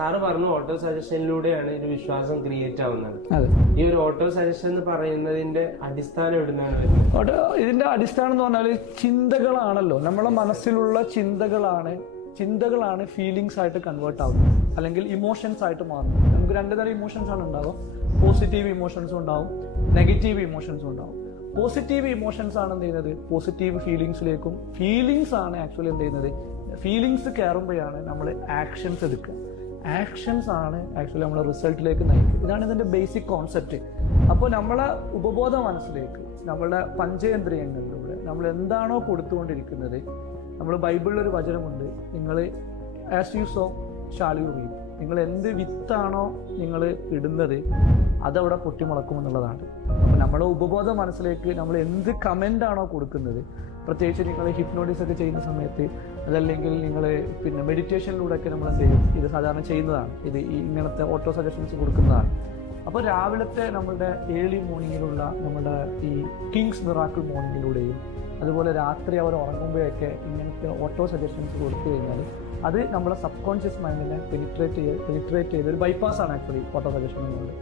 Sir പറഞ്ഞു auto സജഷനിലൂടെയാണ് ഒരു വിശ്വാസം ക്രിയേറ്റ് ആവുന്നത്. ഈ ഒരു ഓട്ടോ സജഷൻ എന്ന് പറയുന്നതിന്റെ അടിസ്ഥാനം എവിടുന്നാണ് വരുന്നത്? ഇതിന്റെ അടിസ്ഥാനം എന്ന് പറഞ്ഞാൽ ചിന്തകളാണല്ലോ, നമ്മളെ മനസ്സിലുള്ള ചിന്തകളാണ് ഫീലിങ്സ് ആയിട്ട് കൺവേർട്ട് ആവുന്നത്, അല്ലെങ്കിൽ ഇമോഷൻസ് ആയിട്ട് മാറുന്നത്. നമുക്ക് രണ്ട് തരം ഇമോഷൻസ് ആണ് ഉണ്ടാവും. പോസിറ്റീവ് ഇമോഷൻസും ഉണ്ടാവും, നെഗറ്റീവ് ഇമോഷൻസും ഉണ്ടാവും. പോസിറ്റീവ് ഇമോഷൻസ് ആണ് എന്ത് ചെയ്യുന്നത്, പോസിറ്റീവ് ഫീലിങ്സിലേക്കും, ഫീലിങ്സ് ആണ് ആക്ച്വലി എന്ത് ചെയ്യുന്നത്, ഫീലിങ്സ് കയറുമ്പോഴാണ് നമ്മൾ ആക്ഷൻസ് എടുക്കുക. ആക്ഷൻസ് ആണ് ആക്ച്വലി നമ്മളെ റിസൾട്ടിലേക്ക് നയിക്കുക. ഇതാണ് ഇതിന്റെ ബേസിക് കോൺസെപ്റ്റ്. അപ്പോൾ നമ്മളെ ഉപബോധ മനസ്സിലേക്ക്, നമ്മളുടെ പഞ്ചേന്ദ്രിയങ്ങളിലൂടെ നമ്മൾ എന്താണോ കൊടുത്തുകൊണ്ടിരിക്കുന്നത്, നമ്മൾ ബൈബിളിലൊരു വചനമുണ്ട്, നിങ്ങൾ as you so shall U reap. നിങ്ങൾ എന്ത് വിത്താണോ നിങ്ങൾ ഇടുന്നത് അതവിടെ പൊട്ടിമുളക്കുമെന്നുള്ളതാണ്. അപ്പോൾ നമ്മുടെ ഉപബോധ മനസ്സിലേക്ക് നമ്മൾ എന്ത് കമൻ്റ് ആണോ കൊടുക്കുന്നത്, പ്രത്യേകിച്ച് നിങ്ങൾ ഹിപ്നോട്ടിസ് ഒക്കെ ചെയ്യുന്ന സമയത്ത്, അതല്ലെങ്കിൽ നിങ്ങൾ പിന്നെ മെഡിറ്റേഷനിലൂടെ ഒക്കെ നമ്മൾ എന്ത് ചെയ്യും, ഇത് സാധാരണ ചെയ്യുന്നതാണ്, ഇത് ഇങ്ങനത്തെ ഓട്ടോ സജഷൻസ് കൊടുക്കുന്നതാണ്. അപ്പോൾ രാവിലത്തെ നമ്മളുടെ ഏർലി മോർണിംഗിലുള്ള നമ്മുടെ ഈ കിങ്സ് മിറാക്കിൾ മോർണിംഗിലൂടെയും, അതുപോലെ രാത്രി അവർ ഉറങ്ങുമ്പോഴൊക്കെ ഇങ്ങനത്തെ ഓട്ടോ സജഷൻസ് കൊടുത്തു കഴിഞ്ഞാൽ അത് നമ്മളെ സബ് കോൺഷ്യസ് മൈൻഡിനെ പെനിട്രേറ്റ് ചെയ്ത് ഒരു ബൈപ്പാസ് ആണ് ആക്ച്വലി ഓട്ടോ സജഷൻ എന്നുള്ളത്.